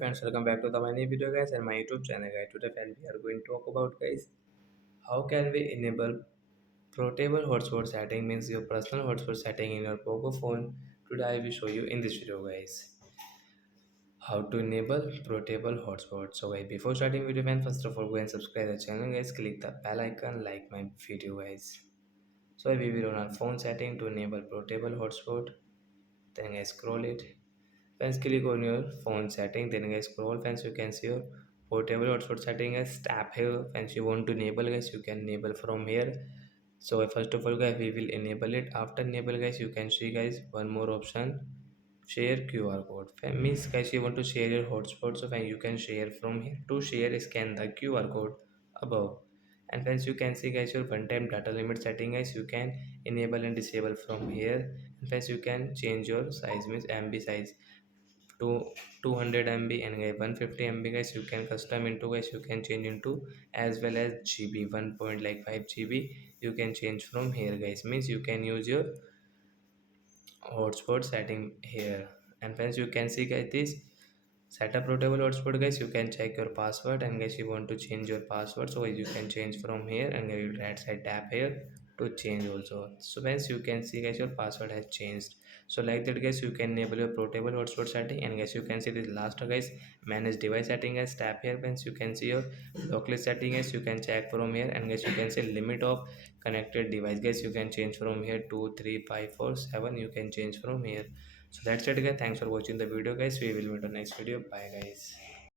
friends, welcome back to the my new video guys and my YouTube channel guys. Today friend we are going to talk about guys how can we enable portable hotspot setting means your personal hotspot setting in your Poco phone. Today I will show you in this video guys how to enable portable hotspot. So guys before starting video friend, first of all go and subscribe the channel guys, click the bell icon, like my video guys. So we will on our phone setting to enable portable hotspot, then guys scroll it. Once click on your phone setting, then guys scroll. Once you can see your portable hotspot setting, guys tap here. Once you want to enable guys, you can enable from here. So first of all guys we will enable it. After enable guys you can see guys one more option, share QR code. Means guys you want to share your hotspot, so when you can share from here. To share, scan the QR code above. And once you can see guys your one time data limit setting guys, you can enable and disable from here. And once you can change your size, means MB size to 200 MB and 150 MB guys, you can custom into guys, you can change into, as well as GB 1.5 GB you can change from here guys. Means you can use your hotspot setting here. And friends you can see guys this setup portable hotspot guys, you can check your password and guys you want to change your password, so you can change from here and you right side tap here to change also. So guys you can see guys your password has changed. So like that guys you can enable your portable hotspot setting. And guys you can see this last guys, manage device setting guys, tap here. Guys you can see your localist setting guys, you can check from here. And guys you can see limit of connected device guys, you can change from here 2 3 5 4 7, you can change from here. So that's it guys, thanks for watching the video guys, we will meet on next video, bye guys.